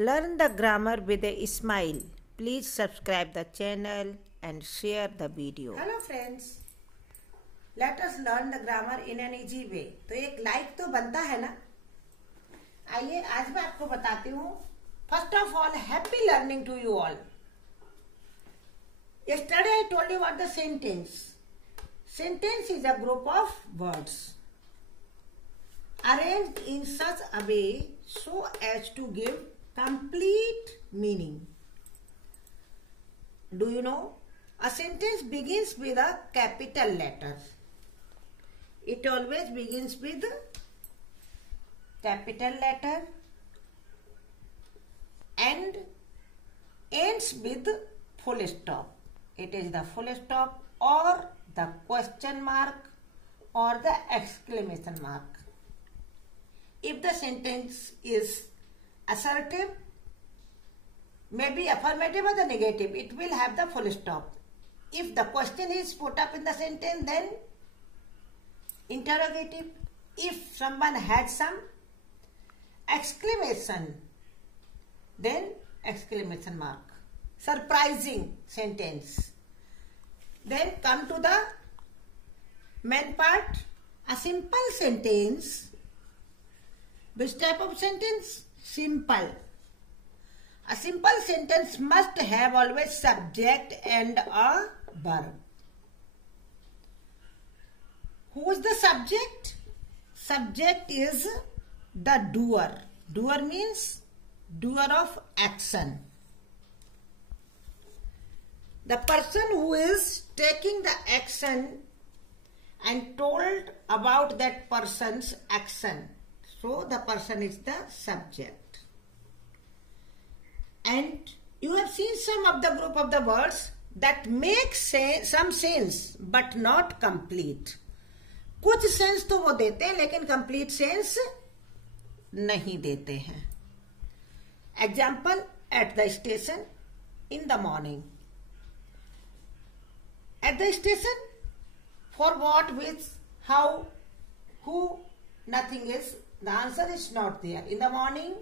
Learn the grammar with a smile. Please subscribe the channel and share the video. Hello friends, let us learn the grammar in an easy way. तो एक like तो बनता है ना. आइए आज मैं आपको बताती हूँ. First of all, happy learning to you all. Yesterday I told you about the sentence. Sentence is a group of words arranged in such a way so as to give complete meaning. Do you know? A sentence begins with a capital letter. It always begins with capital letter and ends with full stop. It is the full stop or the question mark or the exclamation mark. If the sentence is assertive, maybe affirmative or the negative, it will have the full stop. If the question is put up in the sentence, then interrogative. If someone had some exclamation, then exclamation mark. Surprising sentence. Then come to the main part. A simple sentence. Which type of sentence? Simple. A simple sentence must have always subject and a verb. Who is the subject? Subject is the doer. Doer means doer of action. The person who is taking the action and told about that person's action. So the person is the subject. And you have seen some of the group of the words that make some sense but not complete. कुछ sense तो वो देते हैं लेकिन complete sense नहीं देते हैं. Example, at the station in the morning. At the station, for what, which, how, who, nothing is. The answer is not there. In the morning,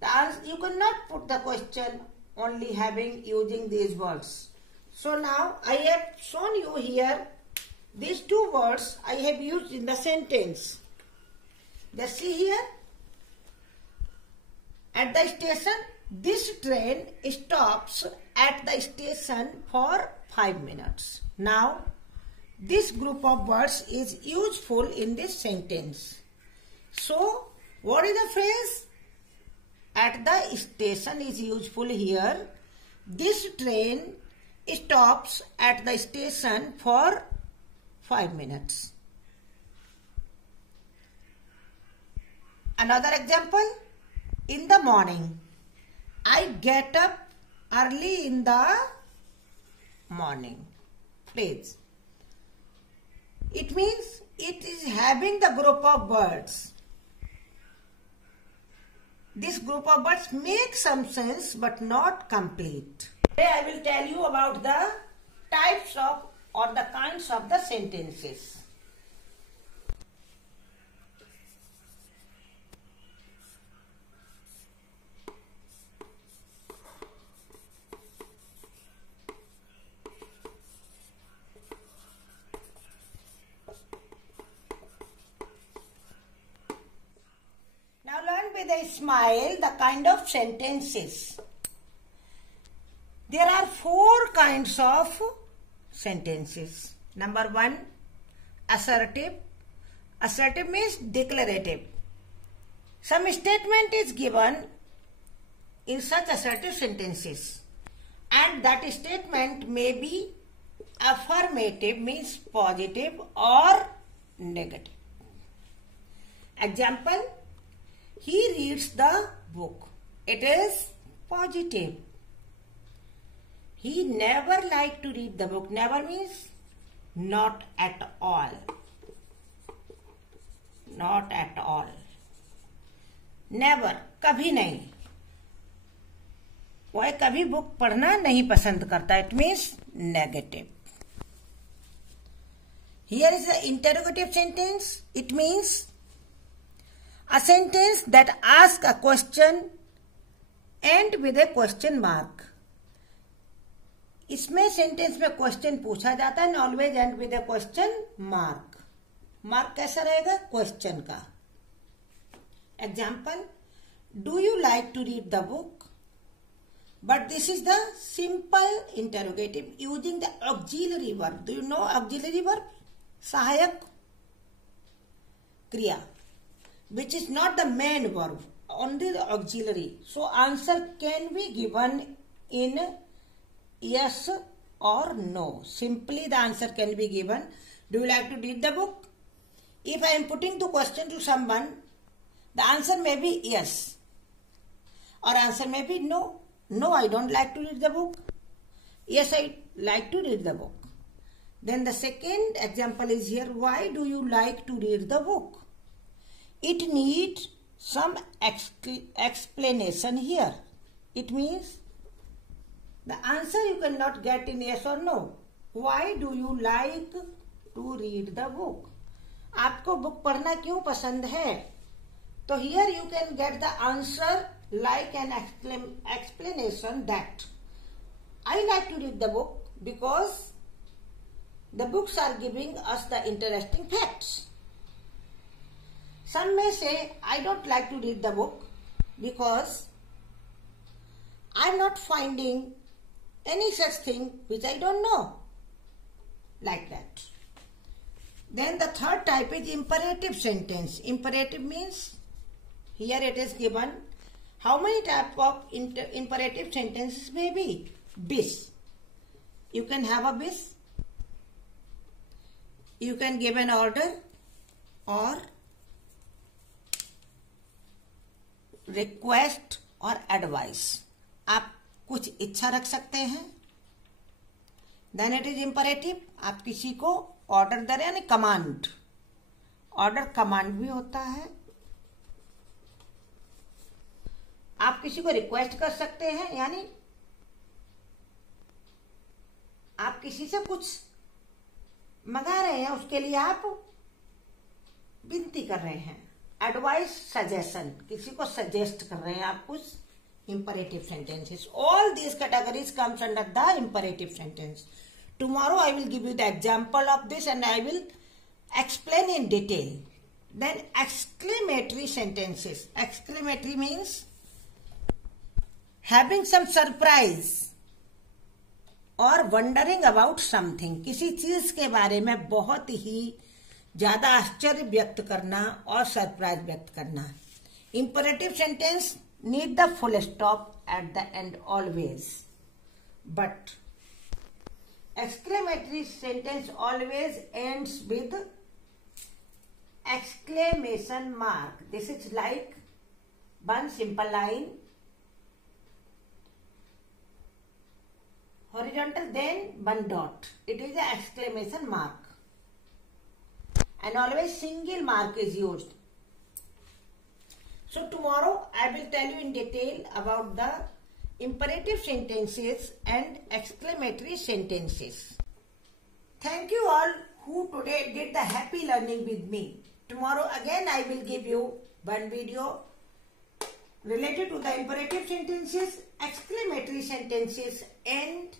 the answer, you cannot put the question only using these words. So now I have shown you here these two words I have used in the sentence. Just see here. At the station, this train stops at the station for 5 minutes. Now, this group of words is useful in this sentence. So, what is the phrase? At the station is useful here. This train stops at the station for 5 minutes. Another example. In the morning. I get up early in the morning. Phrase. It means it is having the group of words. This group of words make some sense but not complete. Today I will tell you about the types of or the kinds of the sentences. With a smile, the kind of sentences. There are 4 kinds of sentences. Number 1, assertive. Assertive means declarative. Some statement is given in such assertive sentences, and that statement may be affirmative, means positive, or negative. Example, he reads the book. It is positive. He never liked to read the book. Never means not at all. Not at all. Never, कभी नहीं. वह कभी book पढ़ना नहीं पसंद करता. It means negative. Here is the interrogative sentence. It means a sentence that asks a question end with a question mark. इसमें sentence में क्वेश्चन पूछा जाता है, always end with a question mark. Mark कैसा रहेगा? क्वेश्चन का। Example, do you like to read the book? But this is the simple interrogative using the auxiliary verb. Do you know auxiliary verb? सहायक क्रिया, which is not the main verb, only the auxiliary. So answer can be given in yes or no. Simply the answer can be given. Do you like to read the book? If I am putting the question to someone, the answer may be yes, or answer may be no. No, I don't like to read the book. Yes, I like to read the book. Then the second example is here. Why do you like to read the book? It needs some explanation here. It means the answer you cannot get in yes or no. Why do you like to read the book? आपको book पढ़ना क्यों पसंद है? तो here you can get the answer like an explanation that I like to read the book because the books are giving us the interesting facts. Some may say, I don't like to read the book because I'm not finding any such thing which I don't know. Like that. Then the third type is imperative sentence. Imperative means, here it is given, how many types of imperative sentences may be? Bis. You can have a bis. You can give an order or request और advice. आप कुछ इच्छा रख सकते हैं। Then it is imperative, आप किसी को ऑर्डर दे रहे हैं, यानी कमांड। ऑर्डर कमांड भी होता है। आप किसी को रिक्वेस्ट कर सकते हैं, यानी आप किसी से कुछ मंगा रहे हैं, उसके लिए आप विनती कर रहे हैं। एडवाइस, सजेशन, किसी को सजेस्ट कर रहे हैं आप कुछ। imperative sentences, all these categories comes under the imperative sentence. Tomorrow I will give you the example of this and I will explain in detail. Then exclamatory sentences. Exclamatory means having some surprise or wondering about something. किसी चीज के बारे में बहुत ही ज्यादा आश्चर्य व्यक्त करना और सरप्राइज व्यक्त करना. Imperative sentence need the full stop at the end always, but exclamatory sentence always ends with exclamation mark. This is like one simple line, horizontal, then one dot. It is an exclamation mark. And always single mark is used. So tomorrow I will tell you in detail about the imperative sentences and exclamatory sentences. Thank you all who today did the happy learning with me. Tomorrow again I will give you one video related to the imperative sentences, exclamatory sentences and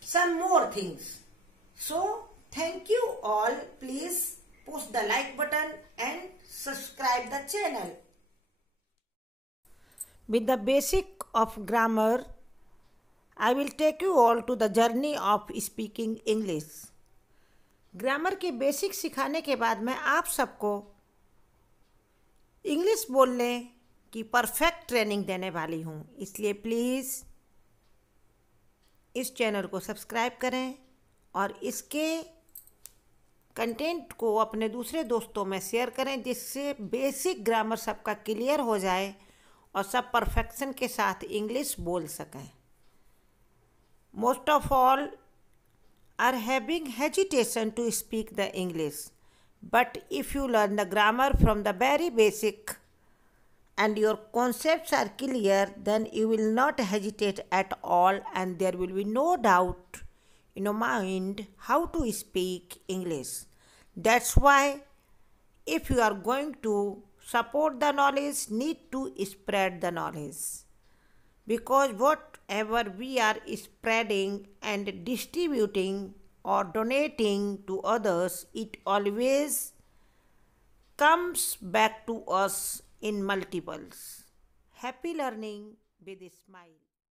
some more things. So thank you all. Please push the like button and subscribe the channel. With the basic of grammar, I will take you all to the journey of speaking English. Grammar के basic सिखाने के बाद मैं आप सबको English बोलने की perfect training देने वाली हूँ. इसलिए प्लीज़ इस चैनल को सब्सक्राइब करें और इसके कंटेंट को अपने दूसरे दोस्तों में शेयर करें, जिससे बेसिक ग्रामर सबका क्लियर हो जाए और सब परफेक्शन के साथ इंग्लिश बोल सकें. Most of all are having hesitation to speak the English, but if you learn the grammar from the very basic and your concepts are clear, then you will not hesitate at all and there will be no doubt in your mind how to speak English. That's why if you are going to support the knowledge, need to spread the knowledge. because whatever we are spreading and distributing or donating to others, it always comes back to us in multiples. Happy learning with a smile.